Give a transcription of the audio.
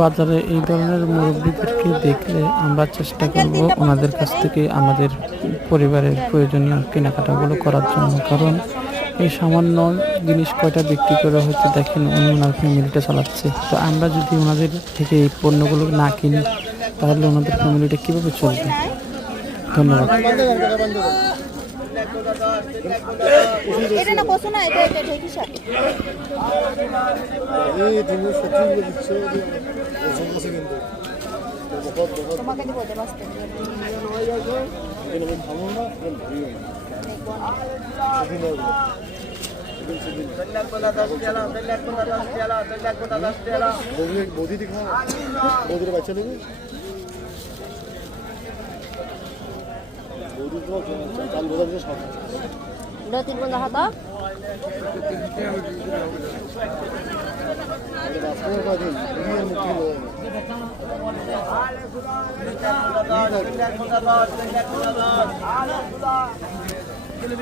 বাজারে এই ধরনের মুরব্বিদেরকে দেখলে আমরা চেষ্টা করব ওনাদের কাছ থেকে আমাদের পরিবারের প্রয়োজনীয় কেনাকাটাগুলো করার জন্য। কারণ এই সামান্য জিনিস কয়টা বিক্রি করে হয়তো দেখেন উনি ওনার ফ্যামিলিটা চালাচ্ছে। তো আমরা যদি ওনাদের থেকে এই পণ্যগুলো না কিনি তাহলে ওনাদের ফ্যামিলিটা কীভাবে চলবে? ধন্যবাদ। এটা না কসু না, এটা এটা ঠিক হিসাব। এই দিন সত্যি বলে দিচ্ছে যে সমস্যা কিন্তু তোমাকে দিব দে বাস্তে নয় আছে এটা আমি থামো না এটা ভারী হয় সেদিন হবে সেদিন 10 লাখ বলা 10 টাকা 10 লাখ বলা 10 টাকা 10 লাখ বলা 10 টাকা বৌদি দিখা বৌদির বাচ্চা নেবে বৌদি তো কাল বলা দিয়ে সব udah timbul dah apa? Ada